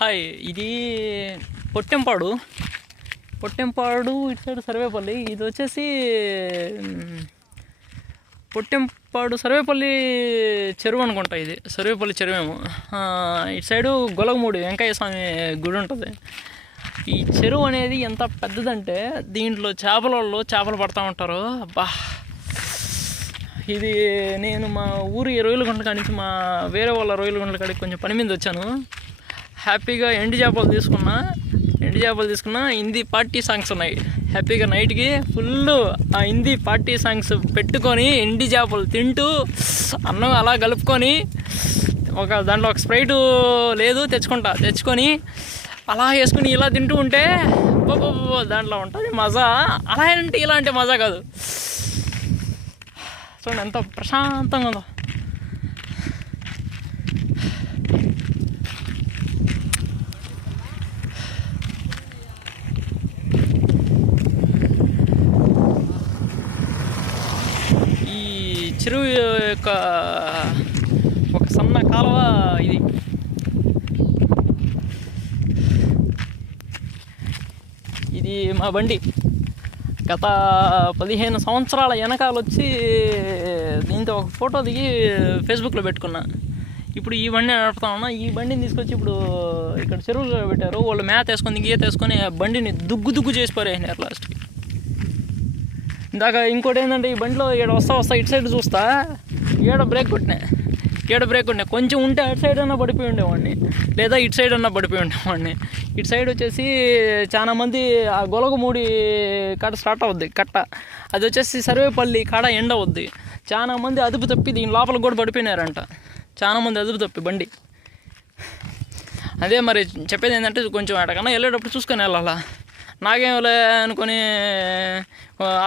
Hi, ఇది పొట్టెంపాడు. పొట్టెంపాడు ఇటు side Sarvepalli. ఇది వచ్చేసి పొట్టెంపాడు సర్వేపల్లి చెరువు అనుకుంటా. ఇది సర్వేపల్లి చెరువేమో. ఇటు సైడు గొలగమూడి వెంకయ్య స్వామి గుడి ఉంటుంది. ఈ చెరువు అనేది ఎంత పెద్దదంటే దీంట్లో చేపలు పడుతూ ఉంటారు. అబ్బా, ఇది నేను మా ఊరు రొయ్యల గుంటల కాడి నుంచి మా వేరే వాళ్ళ రొయ్యల గుంటల కాడికి కొంచెం పని మీద వచ్చాను. హ్యాపీగా ఎండు చేపలు తీసుకున్నా. హిందీ పార్టీ సాంగ్స్ ఉన్నాయి. హ్యాపీగా నైట్కి ఫుల్ ఆ హిందీ పార్టీ సాంగ్స్ పెట్టుకొని ఎండి చేపలు తింటూ అన్నం అలా కలుపుకొని దాంట్లో ఒక స్ప్రైటు లేదు తెచ్చుకొని అలా వేసుకుని ఇలా తింటూ ఉంటే దాంట్లో ఉంటుంది మజా. అలా అంటే ఇలా అంటే మజా కాదు. చూడండి ఎంత ప్రశాంతంగా ఉందో. ఈ చెరువు యొక్క ఒక సన్న కాలువ ఇది. ఇది మా బండి. గత 15 సంవత్సరాల వెనకాల వచ్చి దీంతో ఒక ఫోటో దిగి ఫేస్బుక్లో పెట్టుకున్నా. ఇప్పుడు ఈ బండి నడుపుతా ఉన్నా. ఈ బండిని తీసుకొచ్చి ఇప్పుడు ఇక్కడ చెరువులో పెట్టారు. వాళ్ళు మేత వేసుకొని గీత వేసుకొని బండిని దుగ్గు చేసి పారేసినారు లాస్ట్కి. ఇందాక ఇంకోటి ఏంటంటే, ఈ బండిలో వస్తా ఇటు సైడ్ చూస్తా, ఏడ బ్రేక్ కొట్టినా. కొంచెం ఉంటే అటు సైడ్ అన్నా పడిపోయి ఉండేవాడిని, లేదా ఇటు సైడ్ అన్నా పడిపోయి ఉండేవాడిని. ఇటు సైడ్ వచ్చేసి చాలా మంది ఆ గొలగమూడి కాడ స్టార్ట్ అవుద్ది కట్ట. అది వచ్చేసి సర్వేపల్లి కాడ ఎండ అవుద్ది. చాలా మంది అదుపు తప్పి దీని లోపల కూడా పడిపోయినారంట. చాలా మంది అదుపు తప్పి బండి. అదే మరి చెప్పేది ఏంటంటే, కొంచెం అటకన్నా వెళ్ళేటప్పుడు చూసుకొని వెళ్ళాలా. నాకేమలే అనుకొని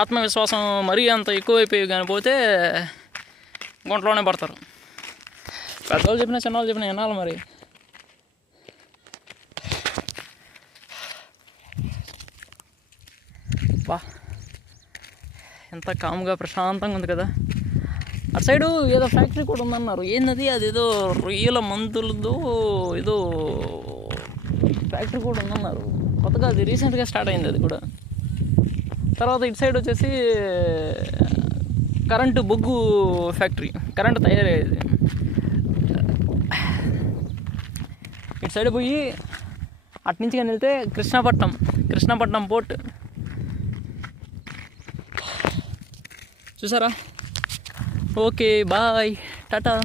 ఆత్మవిశ్వాసం మరీ అంత ఎక్కువైపోయి కానీ పోతే గుంటలోనే పడతారు. పెద్దవాళ్ళు చెప్పినా చిన్నవాళ్ళు చెప్పినా వినాలి మరి. బా, ఎంత కామ్గా ప్రశాంతంగా ఉంది కదా. అటు సైడు ఏదో ఫ్యాక్టరీ కూడా ఉందన్నారు. ఏంటది? అదేదో రొయ్యల మందులతో ఏదో ఫ్యాక్టరీ కూడా ఉందన్నారు. కొత్తగా అది రీసెంట్గా స్టార్ట్ అయింది అది కూడా. తర్వాత ఇటు సైడ్ వచ్చేసి కరెంటు బొగ్గు ఫ్యాక్టరీ, కరెంటు తయారయ్యేది. ఇటు సైడ్ పోయి అటు నుంచి కానీ వెళ్తే కృష్ణపట్నం పోర్ట్ చూసారా. Okay, bye, Tata.